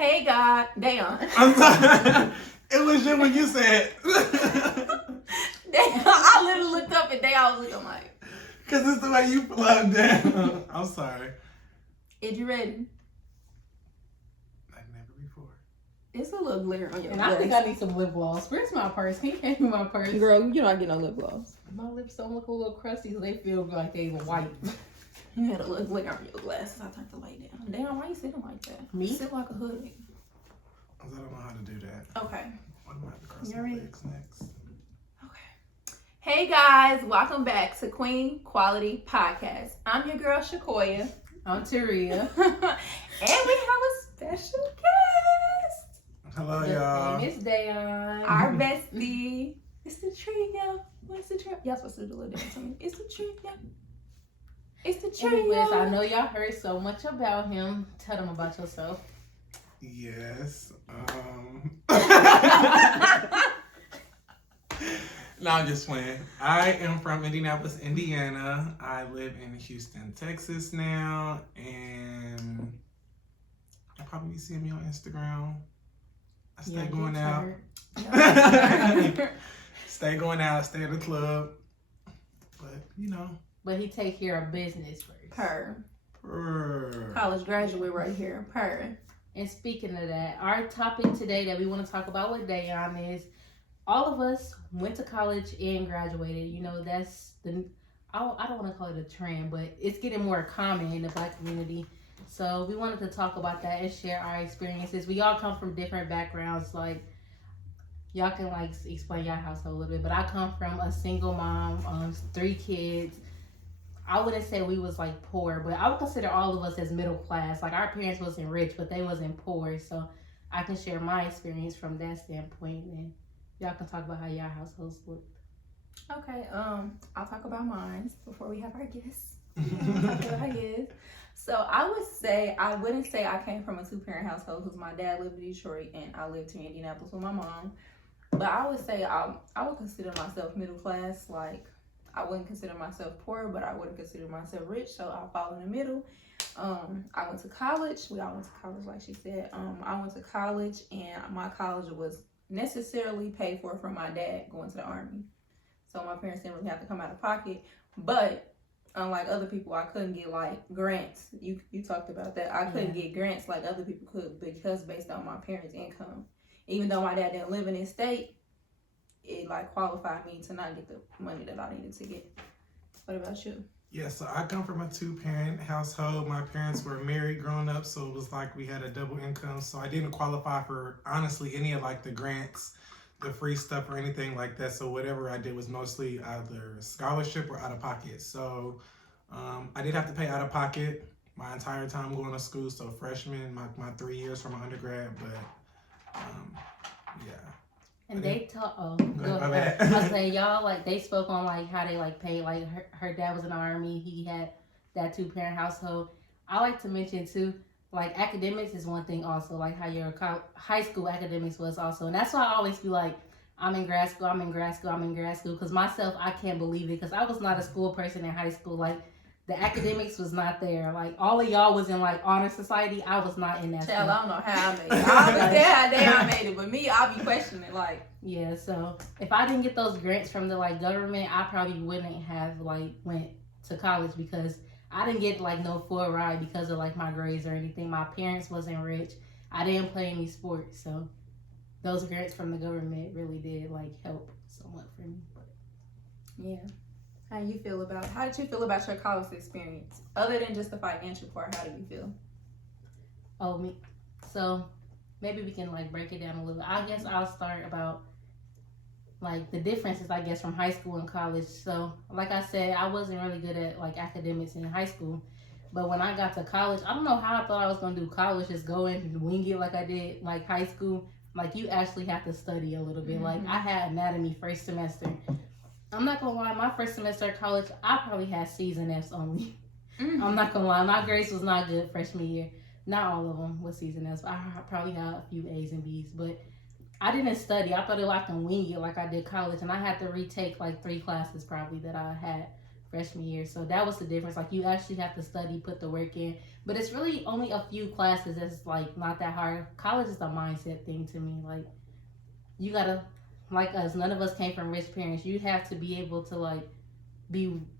Hey God, Dayon. I'm sorry. It was you when you said. I literally looked up and Dayon was looking like. Because it's the way you plugged down. I'm sorry. Is you ready? Like never before. It's a little glare on your And lips. I think I need some lip gloss. Where's my purse? He gave me my purse. Girl, you don't get no lip gloss. My lips don't look a little crusty because they feel like they were white. You had a little glare on your glasses. I turned the light down. Damn, why you sitting like that? Me? You sit like a hood. I don't know how to do that. Okay. What am I have to cross You my ready? legs next? Okay. Hey guys, welcome back to Queen Quality Podcast. I'm your girl Shacoya. I'm Terria. And we have a special guest. Hello, His y'all. name is Dayon. Our bestie. It's the trio. What's the trio? Y'all supposed to do the little dance to me. It's the trio. It's the trio. Anyways, I know y'all heard so much about him. Tell them about yourself. Yes. No, I'm just playing. I am from Indianapolis, Indiana. I live in Houston, Texas now, and you'll probably be seeing me on Instagram. I stay going out. Stay going out, stay at the club. But, you know. But he take care of business first. Purr. Purr. College graduate right here. Purr. And speaking of that, our topic today that we want to talk about with Dayon is all of us went to college and graduated. You know, that's the, I don't want to call it a trend, but it's getting more common in the Black community. So we wanted to talk about that and share our experiences. We all come from different backgrounds. Like, y'all can like explain your household a little bit, but I come from a single mom, 3 kids. I wouldn't say we was like poor, but I would consider all of us as middle class. Like our parents wasn't rich, but they wasn't poor. So I can share my experience from that standpoint, and y'all can talk about how your households looked. Okay, I'll talk about mine before we have our guests. Talk about our guests. So I wouldn't say I came from a 2-parent household because my dad lived in Detroit and I lived in Indianapolis with my mom. But I would say I would consider myself middle class. Like, I wouldn't consider myself poor, but I wouldn't consider myself rich, so I fall in the middle. I went to college. We all went to college, like she said. I went to college, and my college was necessarily paid for from my dad going to the Army. So my parents didn't really have to come out of pocket. But unlike other people, I couldn't get like grants. You talked about that. I couldn't get grants like other people could because based on my parents' income. Even though my dad didn't live in his state, it like qualified me to not get the money that I needed to get. What about you? Yeah, so I come from a 2-parent household. My parents were married growing up, so it was like we had a double income. So I didn't qualify for, honestly, any of like the grants, the free stuff or anything like that. So whatever I did was mostly either scholarship or out of pocket. So I did have to pay out of pocket my entire time going to school. So freshman, my 3 years from my undergrad, but yeah. And they taught. Oh, go ahead. I was saying y'all like they spoke on like how they like paid. Like her dad was in the Army. He had that 2-parent household. I like to mention too, like academics is one thing also. Like how your high school academics was also, and that's why I always be like, I'm in grad school. I'm in grad school. I'm in grad school. Because myself, I can't believe it. Because I was not a school person in high school. Like the academics was not there. Like all of y'all was in like honor society. I was not in that. Child, I don't know how I made it. I understand how I made it, but me, I'll be questioning like. Yeah, so if I didn't get those grants from the like government, I probably wouldn't have like went to college because I didn't get like no full ride because of like my grades or anything. My parents wasn't rich. I didn't play any sports, so those grants from the government really did like help somewhat for me. Yeah. How did you feel about your college experience? Other than just the financial part, how did you feel? Oh, me. So maybe we can like break it down a little. I guess I'll start about like the differences, I guess, from high school and college. So like I said, I wasn't really good at like academics in high school. But when I got to college, I don't know how I thought I was going to do college, just go in and wing it like I did like high school. Like you actually have to study a little bit. Mm-hmm. Like I had anatomy first semester. I'm not going to lie, my first semester of college, I probably had C's and F's only. Mm-hmm. I'm not going to lie, my grades was not good freshman year. Not all of them was C's and F's. I probably had a few A's and B's, but I didn't study. I thought I can wing it like I did college, and I had to retake like 3 classes probably that I had freshman year. So that was the difference. Like you actually have to study, put the work in. But it's really only a few classes that's like not that hard. College is a mindset thing to me. Like you gotta, like us, none of us came from rich parents. You have to be able to like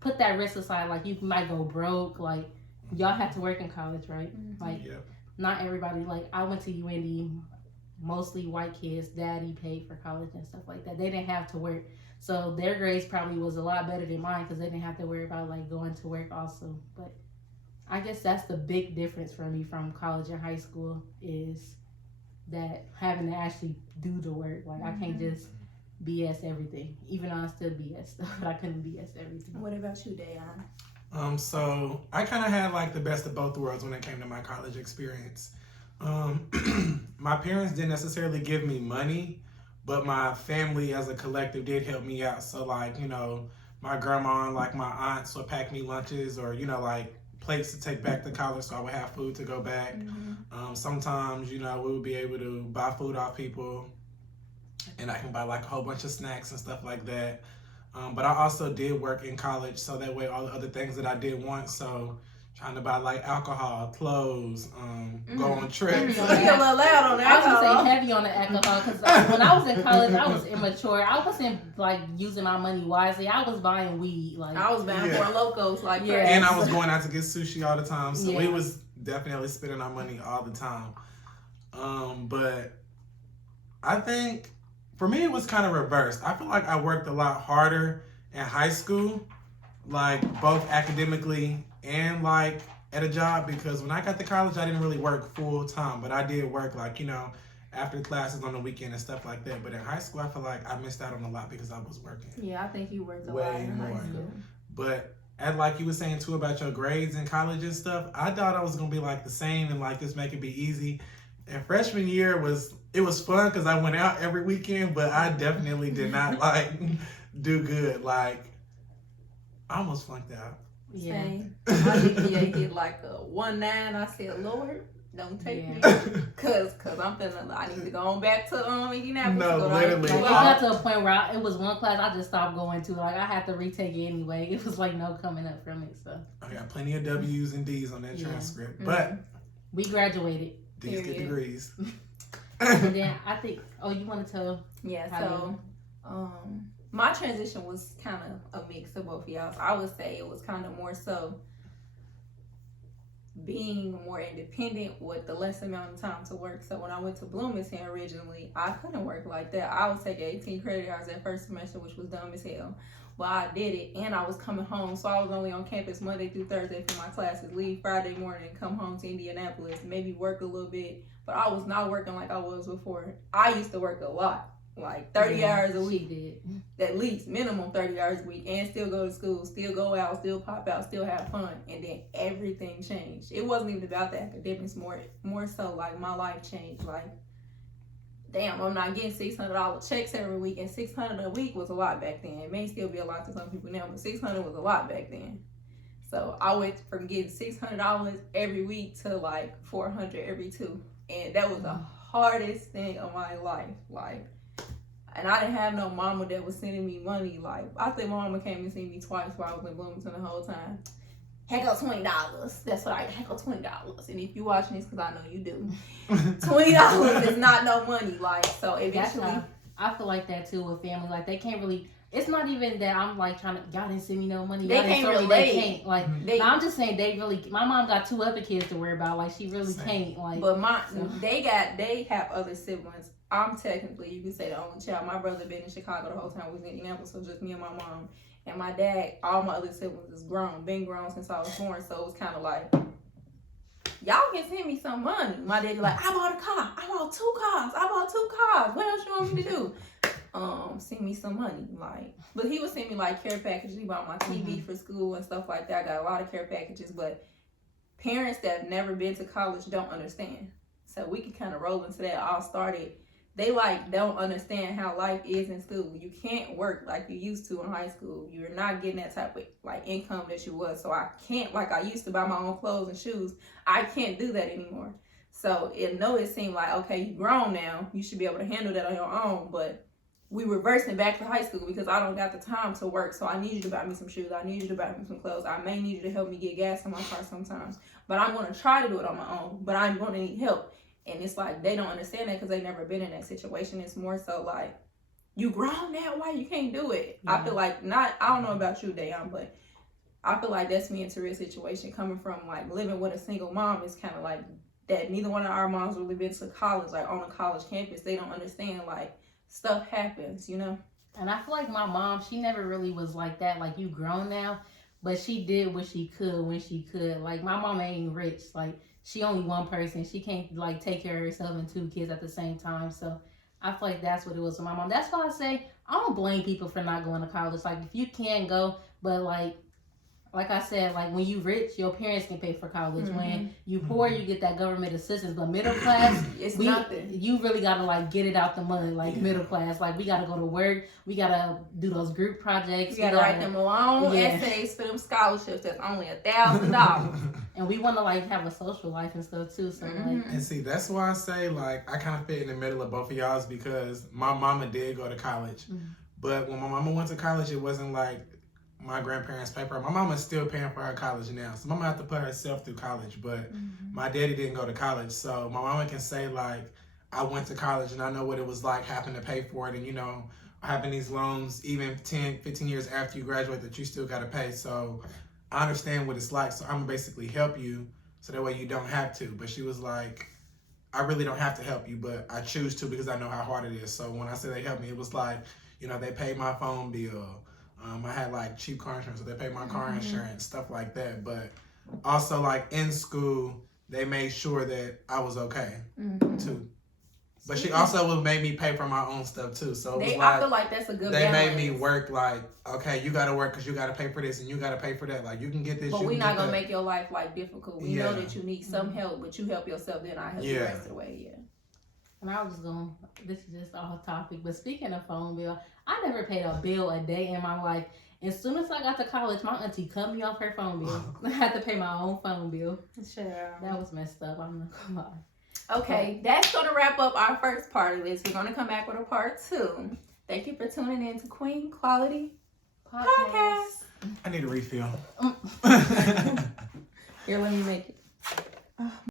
put that risk aside. Like you might go broke. Like y'all have to work in college, right? Mm-hmm. Like Yep. not everybody. Like I went to UND, mostly white kids. Daddy paid for college and stuff like that. They didn't have to work, so their grades probably was a lot better than mine because they didn't have to worry about like going to work also. But I guess that's the big difference for me from college and high school is that having to actually do the work. Like I can't just BS everything, even though I still BS stuff, but I couldn't BS everything. What about you, Dayon? So I kind of had like the best of both worlds when it came to my college experience. My parents didn't necessarily give me money, but my family as a collective did help me out. So like, you know, my grandma and like my aunts would pack me lunches or, you know, like plates to take back to college so I would have food to go back. Sometimes, you know, we would be able to buy food off people and I can buy like a whole bunch of snacks and stuff like that. But I also did work in college, so that way all the other things that I did want, so trying to buy like alcohol, clothes, go on trips. You're a little loud on that. I was gonna say heavy on the alcohol because when I was in college, I was immature. I wasn't like using my money wisely. I was buying weed. Like I was buying Yeah. Four Locos, like Yeah. And I was going out to get sushi all the time, so Yeah. we was definitely spending our money all the time. But I think for me it was kind of reversed. I feel like I worked a lot harder in high school, like both academically and like at a job, because when I got to college I didn't really work full time, but I did work like, you know, after classes on the weekend and stuff like that. But in high school I feel like I missed out on a lot because I was working. Yeah, I think you worked a Way lot in high more. school. But and like you were saying too about your grades in college and stuff, I thought I was gonna be like the same and like just make it be easy. And freshman year was fun because I went out every weekend, but I definitely did not like do good. Like I almost flunked out. yeah. Same. My GPA hit like a 1.9. I said, Lord, don't take me, cause I'm feeling I need to go on back to Indianapolis. No, to go to literally. Like, it IQ. got to a point where it was one class I just stopped going to. Like I had to retake it anyway. It was like no coming up from it. So I got plenty of W's and D's on that Yeah. transcript, but we graduated, D's get Period. degrees. and then I think. Oh, you want to tell? Yeah, How so my transition was kind of a mix of both of y'all. So I would say it was kind of more so being more independent with the less amount of time to work. So when I went to Bloomington originally, I couldn't work like that. I was taking 18 credit hours that first semester, which was dumb as hell. But I did it, and I was coming home, so I was only on campus Monday through Thursday for my classes, leave Friday morning, come home to Indianapolis, maybe work a little bit, but I was not working like I was before. I used to work a lot, like 30 hours a week, She did. at least minimum 30 hours a week, and still go to school, still go out, still pop out, still have fun. And then everything changed. It wasn't even about the academics, more so like my life changed. Like, damn, I'm not getting $600 checks every week, and $600 a week was a lot back then. It may still be a lot to some people now, but $600 was a lot back then. So I went from getting $600 every week to like $400 every 2, and that was the hardest thing of my life. Like, and I didn't have no mama that was sending me money. Like, I think my mama came and seen me twice while I was in Bloomington the whole time. Heck up $20. That's what heck up $20. And if you watching this, because I know you do, $20 is not no money. Like, so eventually, I feel like that too with family. Like they can't really. It's not even that I'm like trying to. Y'all didn't send me no money. They Y'all didn't can't show me. relate. They can't. Like they, no, I'm just saying they really. My mom got 2 other kids to worry about. Like she really Same. can't. Like but so. they have other siblings. I'm technically, you can say, the only child. My brother been in Chicago the whole time. We was in Indianapolis, so just me and my mom. And my dad, all my other siblings is grown, been grown since I was born. So it was kind of like, y'all can send me some money. My daddy like, I bought a car. I bought 2 cars. I bought 2 cars. What else you want me to do? Send me some money. Like, but he would send me like care packages. He bought my TV for school and stuff like that. I got a lot of care packages, but parents that have never been to college don't understand. So we can kind of roll into that. All started. They like don't understand how life is in school. You can't work like you used to in high school. You're not getting that type of like income that you was. So I can't, like I used to buy my own clothes and shoes. I can't do that anymore. So it seemed like, okay, you grown now. You should be able to handle that on your own. But we reversing back to high school because I don't got the time to work. So I need you to buy me some shoes. I need you to buy me some clothes. I may need you to help me get gas in my car sometimes. But I'm going to try to do it on my own. But I'm going to need help. And it's like they don't understand that because they never been in that situation. It's more so like, you grown now, why you can't do it? Yeah. I feel like I don't know about you, Dayon, but I feel like that's me and Terria's situation coming from like living with a single mom is kind of like that. Neither one of our moms really been to college, like on a college campus. They don't understand like stuff happens, you know? And I feel like my mom, she never really was like that, like you grown now, but she did what she could when she could. Like my mom ain't rich, like she only one person. She can't like take care of herself and 2 kids at the same time. So I feel like that's what it was with my mom. That's why I say I don't blame people for not going to college. Like if you can go, but like I said, like when you rich, your parents can pay for college. Mm-hmm. When you poor, you get that government assistance. But middle class, it's nothing. You really gotta like get it out the mud. Like middle class, like we gotta go to work. We gotta do those group projects. You gotta write them long essays for them scholarships. That's only $1,000. And we want to like have a social life and stuff too. So like, and see, that's why I say like I kind of fit in the middle of both of y'all's because my mama did go to college, but when my mama went to college, it wasn't like my grandparents paid for her. My mama's still paying for her college now, so mama have to put herself through college. But my daddy didn't go to college, so my mama can say like I went to college and I know what it was like having to pay for it, and you know having these loans even 10, 15 years after you graduate that you still got to pay. So I understand what it's like, so I'm gonna basically help you so that way you don't have to. But she was like, I really don't have to help you, but I choose to because I know how hard it is. So when I say they helped me, it was like, you know, they paid my phone bill. I had like cheap car insurance, so they paid my car insurance, stuff like that. But also like in school, they made sure that I was okay too. But she also would make me pay for my own stuff too. So it was I feel like that's a good balance. They made me work like, okay, you got to work because you got to pay for this and you got to pay for that. Like you can get this. But we're not going to make your life like difficult. We know that you need some help, but you help yourself, then I help the rest of the way. Yeah. And I was just going, this is just off topic, but speaking of phone bill, I never paid a bill a day in my life. As soon as I got to college, my auntie cut me off her phone bill. I had to pay my own phone bill. Sure. That was messed up. I'm not going to lie. Okay, that's going to wrap up our first part of this. We're going to come back with a part 2. Thank you for tuning in to Queen Quality Podcast. I need a refill. Here, let me make it.